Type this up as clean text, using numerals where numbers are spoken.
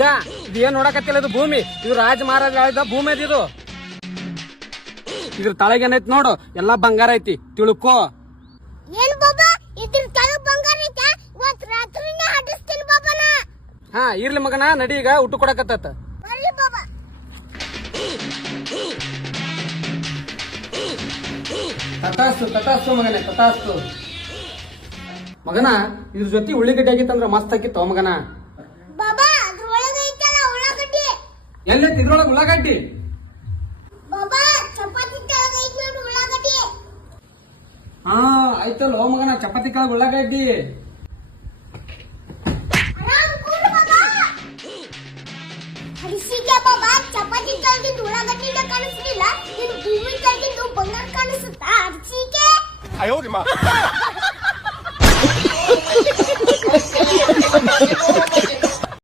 ಈಗ ಇದೇನ್ ನೋಡಕತ್ತಿಲ್ಲ, ಇದು ಭೂಮಿ. ಇದು ರಾಜ ಮಹಾರಾಜ ಆಳಿದ ಭೂಮಿ ಅದ ಇದು. ಇದ್ರ ತಳಗ ಏನೈತಿ ನೋಡು, ಎಲ್ಲಾ ಬಂಗಾರ ಐತಿ, ತಿಳ್ಕೋ. ಏನ್ ಬಾಬಾ ಇದ್ರ ತಳಗ ಬಂಗಾರ ಐತಾ? ಇವತ್ ರಾತ್ರಿನೇ ಹಡಿಸ್ತೀನಿ ಬಾಬಾನ. ಹಾ ಇರ್ಲಿ ಮಗನ, ನಡಿ ಈಗ ಊಟ ಕೊಡಕತ್ತ. ಬರ್ಲಿ ಬಾಬಾ. ತಥಾಸ್ತು ತಥಾಸ್ತು ಮಗನೇ, ತಥಾಸ್ತು. ಮಗನ ಇದ್ರ ಜೊತೆ ಉಳ್ಳಿಗಡ್ಡೆ ಆಗಿತ್ತಂದ್ರ ಮಸ್ತ್ ಆಗಿತ್ತು ಮಗನ. ಬಾಬಾ ಅದ್ರ ಒಳಗೆ ಐತಲ್ಲ ಉಳ್ಳಾಗಡ್ಡಿ. ಎಲ್ಲೈತಿ ಇದ್ರೊಳಗ ಉಳ್ಳಾಗಡ್ಡಿ? ಬಾಬಾ ಚಪಾತಿ ತಳಗ ಐತಿ ನೋಡು ಉಳ್ಳಾಗಡ್ಡಿ. ಹಾ ಆಯ್ತಲ್ಲ ಮಗನ, ಚಪಾತಿ ಕೆಳಗ ಉಳ್ಳಾಗಡ್ಡಿ. ಆರಾಮ್ ಕೂಡು ಬಾಬಾ. ಹಡಿಸಿಗೆ ಬಾಬಾ, ಚಪಾತಿ ತಳಗಿಂದ ಉಳ್ಳಾಗಡ್ಡಿನ ಕಾಣಿಸ್ಲಿಲ್ಲ, ನಿನ್ ಭೂಮಿ ತಳಗಿಂದ ಬಂಗಾರ ಕಾಣಿಸುತ್ತಾ ಹಡಿಸಿಗೆ?